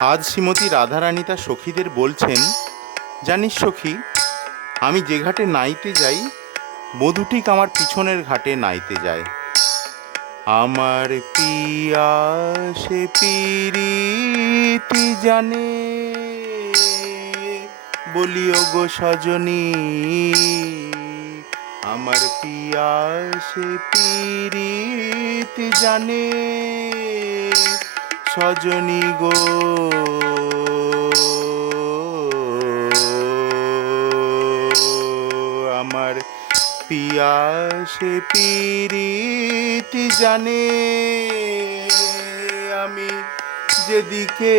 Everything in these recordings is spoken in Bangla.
আজ শ্রীমতী রাধারানী তার সখীদের বলছেন, জানিস সখী, আমি যে ঘাটে নাইতে যাই বধূ ঠিক আমার পিছনের ঘাটে নাইতে যায়। আমার পিয়া সে পিরিতি জানে, বলিও গো সজনী, আমার পিয়া সে পিরিতি জানে সজনী গো। আমার পিয়া সে পিরিতি জানে, আমি যেদিকে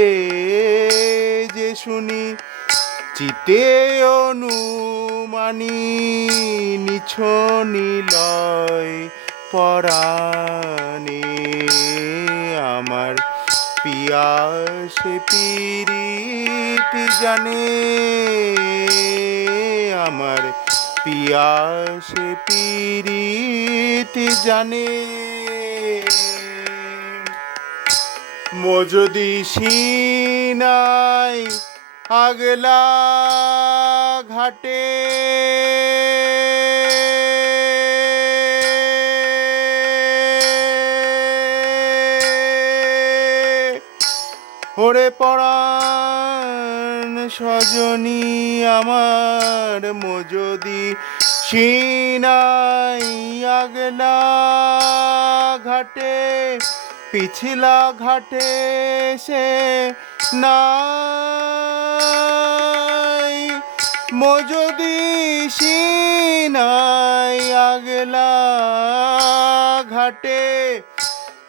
যে শুনি, চিতে অনুমানি নিছ নিলয় পরাণে। আমার পিয়া সে পিরিতি জানে আমার। পিয়া সে পিরিতি জানে মজদি সিনাই আগলা ঘাটে ওরে পরাণ সজনী আমার মজদি। সিনাই আগলা ঘাটে, পিছিলা ঘাটে সে নাই। মজদি, সিনাই আগলা ঘাটে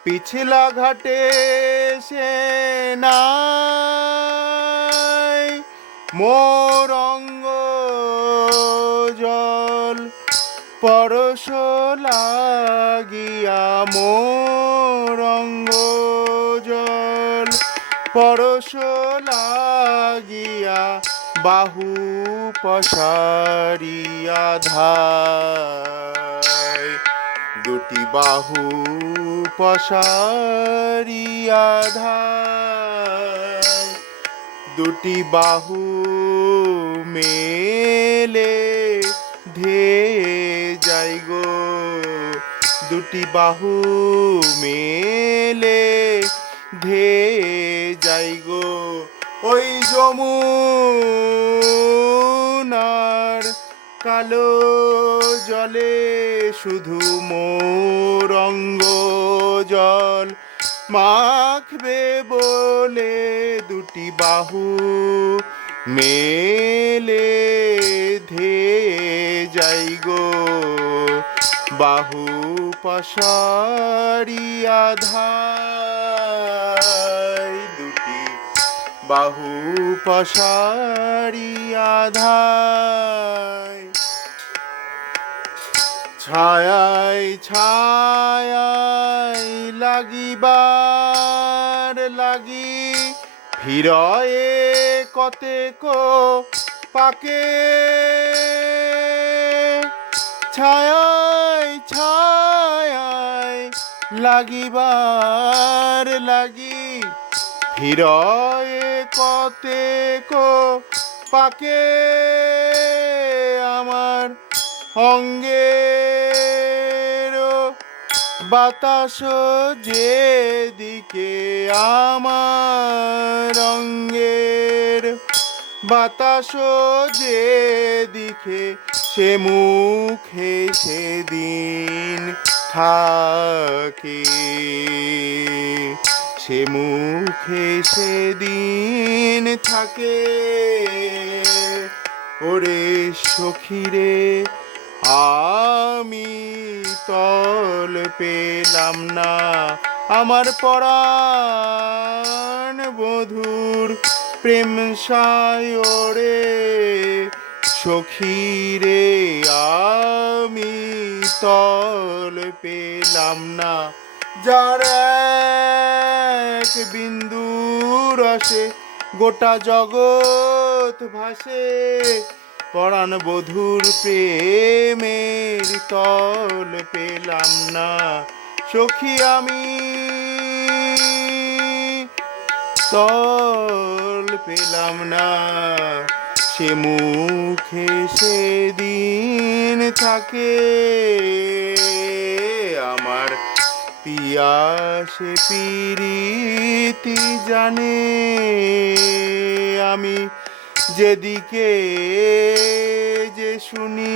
পিছলা ঘাটে সে নাই। মোর অঙ্গ জল পরশ লাগিয়া মোর অঙ্গ জল পরশ লাগিয়া বাহু পসারিয়া ধায়। দুটি বাহু পসারিয়া ধায় দুটি বাহু মেলে ধে যাই গো। দুটি বাহু মেলে ধে যাই গো। ওই যমুনার কালো জলে শুধু মোর অঙ্গ জল। মাখবে বলে দুটি বাহু, মেলে ধে যাই গো। বাহু পসারিয়া ধাই, দুটি বাহু পসারিয়া ধাই। ছায়াই ছায়াই লাগিবার লাগি ফিরয়ে কতেক পাকে। ছায়াই ছায়াই লাগিবার লাগি ফিরয়ে কতেক পাকে। আমার অঙ্গের বাতাস যেদিকে আমার অঙ্গের বাতাস যেদিকে সে মুখে সেদিন থাকে। সে মুখে সেদিন থাকে। ওরে সখীরে আমি তল পেলাম না আমার পরাণ বধুর প্রেম সায়রে সখীরে আমি তল পেলাম না। যার এক বিন্দু রসে গোটা জগৎ ভাসে পরাণ বধুর প্রেমের তল পেলাম না। সখী আমি, তল পেলাম না। সে মুখে সেদিন থাকে, আমার পিয়াসে পিরিতি জানে। যেদিকে যে শুনি,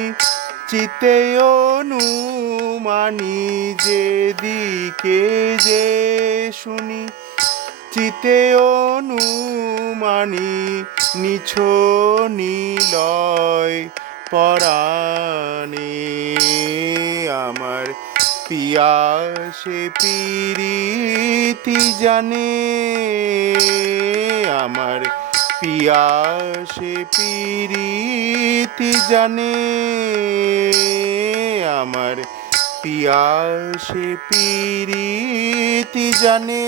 চিতে অনুমানি যেদিকে যে শুনি, চিতে অনুমানি নিছো নিলয় পরাণে। আমার পিয়াসে পিরিতি জানে, আমার পিয়াসে পিরিতি জানে। আমার পিয়াসে পিরিতি জানে।